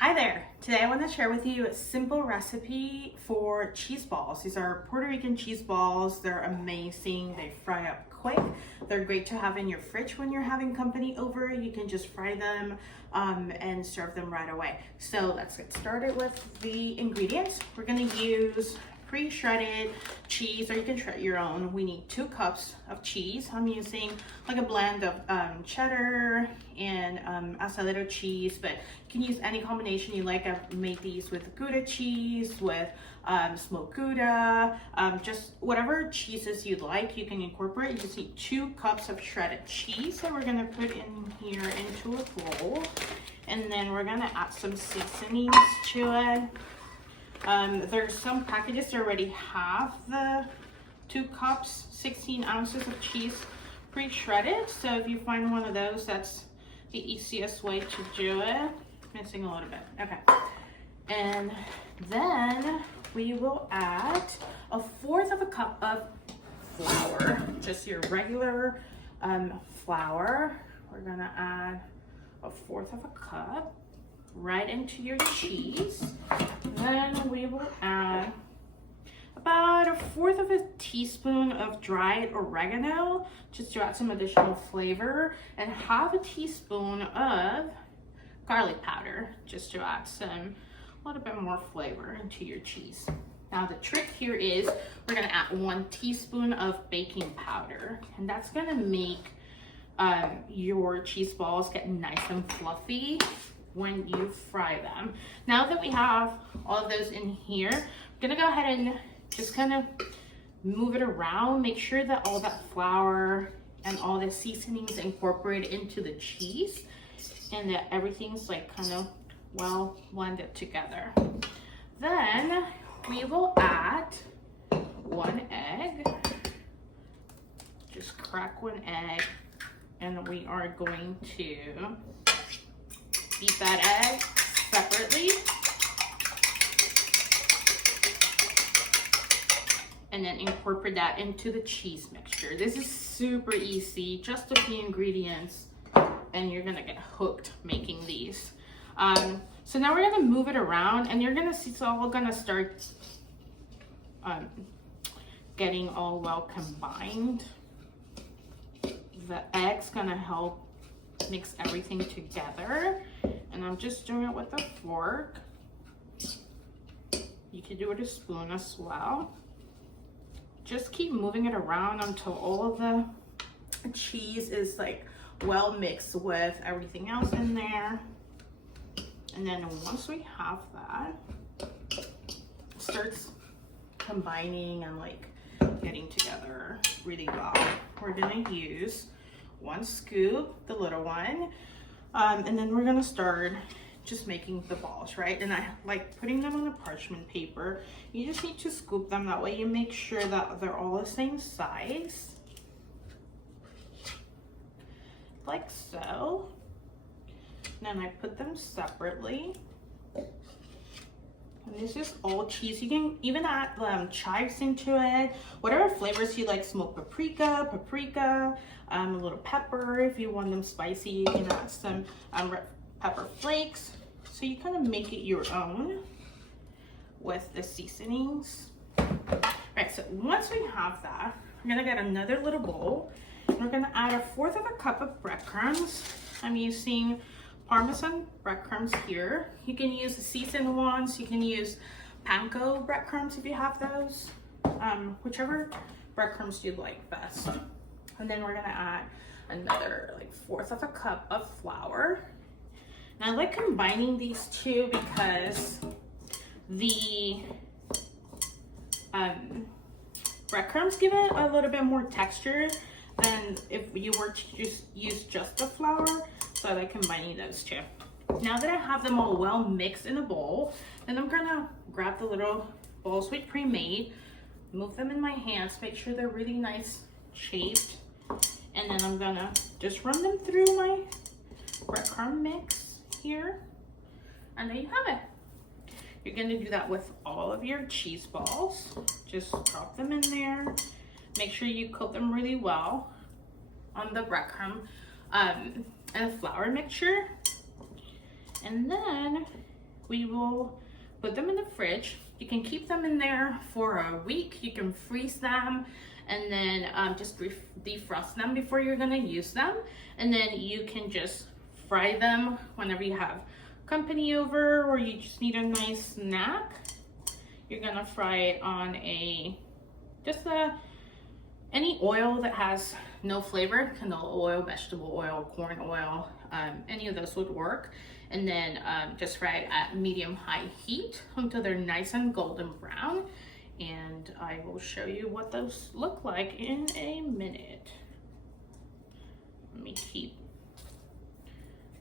Hi there. Today I want to share with you a simple recipe for cheese balls. These are Puerto Rican cheese balls. They're amazing. They fry up quick. They're great to have in your fridge when you're having company over. You can just fry them and serve them right away. So let's get started with the ingredients. We're going to use pre-shredded cheese, or you can shred your own. We need 2 cups of cheese. I'm using like a blend of cheddar and asadero cheese, but you can use any combination you like. I've made these with Gouda cheese, with smoked Gouda, just whatever cheeses you like, you can incorporate. You just need 2 cups of shredded cheese that we're gonna put in here into a bowl, and then we're gonna add some seasonings to it. There's some packages that already have the 2 cups, 16 ounces of cheese pre-shredded. So if you find one of those, that's the easiest way to do it. Missing a little bit. Okay. And then we will add 1/4 of a cup of flour, just your regular flour. We're gonna add 1/4 of a cup right into your cheese. Then we will add about 1/4 of a teaspoon of dried oregano, just to add some additional flavor, and 1/2 teaspoon of garlic powder, just to add a little bit more flavor into your cheese. Now the trick here is we're gonna add 1 teaspoon of baking powder, and that's gonna make your cheese balls get nice and fluffy when you fry them. Now that we have all of those in here, I'm gonna go ahead and just kind of move it around, make sure that all that flour and all the seasonings incorporate into the cheese, and that everything's like kind of well blended together. Then we will add 1 egg. Just crack 1 egg, and we are going to beat that egg separately, and then incorporate that into the cheese mixture. This is super easy, just a few ingredients, and you're gonna get hooked making these. So now we're gonna move it around, and you're gonna see it's all gonna start getting all well combined. The egg's gonna help mix everything together, and I'm just doing it with a fork. You can do it with a spoon as well. Just keep moving it around until all of the cheese is like well mixed with everything else in there. And then once we have that, it starts combining and like getting together really well. We're gonna use 1 scoop, the little one, and then we're gonna start just making the balls, right? And I like putting them on a parchment paper. You just need to scoop them, that way you make sure that they're all the same size, like so. And then I put them separately. And this is all cheese. You can even add chives into it, whatever flavors you like. Smoked paprika, a little pepper. If you want them spicy, you can add some red pepper flakes. So you kind of make it your own with the seasonings. Right, so once we have that, we're gonna get another little bowl, and we're gonna add 1/4 of a cup of breadcrumbs. I'm using Parmesan breadcrumbs here. You can use the seasoned ones. You can use panko breadcrumbs if you have those. Whichever breadcrumbs you like best. And then we're gonna add another like 1/4 of a cup of flour. And I like combining these two because the breadcrumbs give it a little bit more texture than if you were to just use just the flour. So I like combining those two. Now that I have them all well mixed in a bowl, then I'm gonna grab the little balls we pre-made, move them in my hands, make sure they're really nice shaped, and then I'm gonna just run them through my breadcrumb mix here, and there you have it. You're gonna do that with all of your cheese balls. Just drop them in there. Make sure you coat them really well on the breadcrumb and flour mixture. And then we will put them in the fridge. You can keep them in there for a week. You can freeze them and then just defrost them before you're gonna use them. And then you can just fry them whenever you have company over or you just need a nice snack. You're gonna fry it on any oil that has no flavor, canola oil, vegetable oil, corn oil, any of those would work. And then just fry it at medium-high heat until they're nice and golden brown. And I will show you what those look like in a minute. Let me keep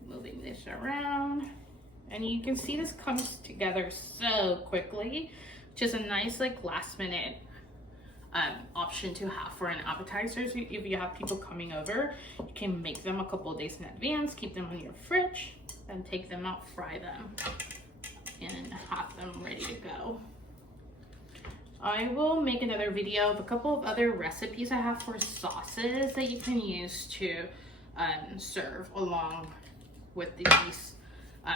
moving this around. And you can see this comes together so quickly, which is a nice like last minute option to have for an appetizer. So if you have people coming over, you can make them a couple of days in advance, keep them in your fridge, then take them out, fry them, and have them ready to go. I will make another video of a couple of other recipes I have for sauces that you can use to serve along with these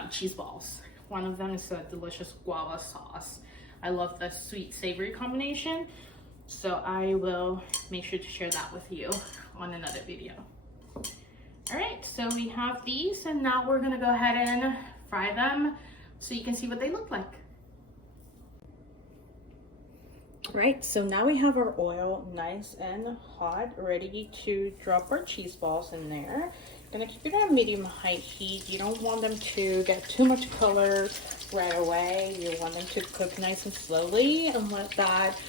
cheese balls. One of them is a delicious guava sauce. I love the sweet savory combination, so I will make sure to share that with you on another video. All right, so we have these, and now we're gonna go ahead and fry them so you can see what they look like. Right, so now we have our oil nice and hot, ready to drop our cheese balls in there. Gonna keep it at medium-high heat. You don't want them to get too much color right away. You want them to cook nice and slowly and let that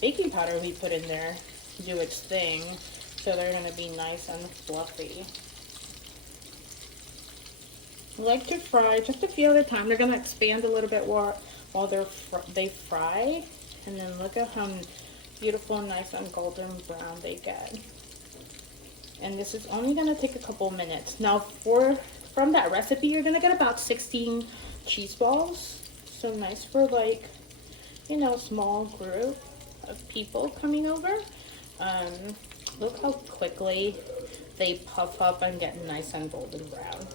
baking powder we put in there do its thing. So they're gonna be nice and fluffy. I like to fry just a few at a time. They're gonna expand a little bit while they fry. And then look at how beautiful, nice and golden brown they get. And this is only gonna take a couple minutes. Now from that recipe, you're gonna get about 16 cheese balls. So nice for like, you know, small group of people coming over. Look how quickly they puff up and get nice and golden brown.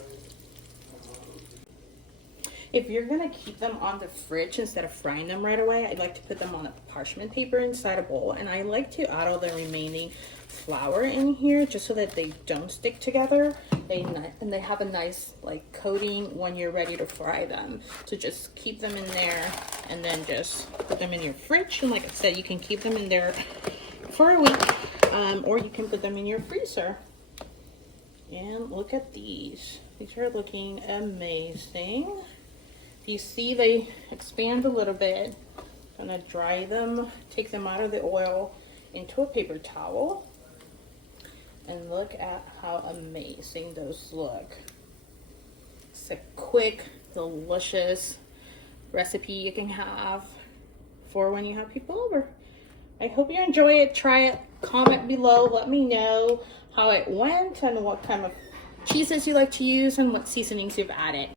If you're gonna keep them on the fridge instead of frying them right away, I like to put them on a parchment paper inside a bowl, and I like to add all the remaining flour in here just so that they don't stick together. And they have a nice like coating when you're ready to fry them. So just keep them in there and then just put them in your fridge. And like I said, you can keep them in there for a week, or you can put them in your freezer. And look at these. These are looking amazing. You see they expand a little bit. I'm gonna dry them, take them out of the oil into a paper towel. And look at how amazing those look. It's a quick, delicious recipe you can have for when you have people over. I hope you enjoy it. Try it. Comment below. Let me know how it went and what kind of cheeses you like to use and what seasonings you've added.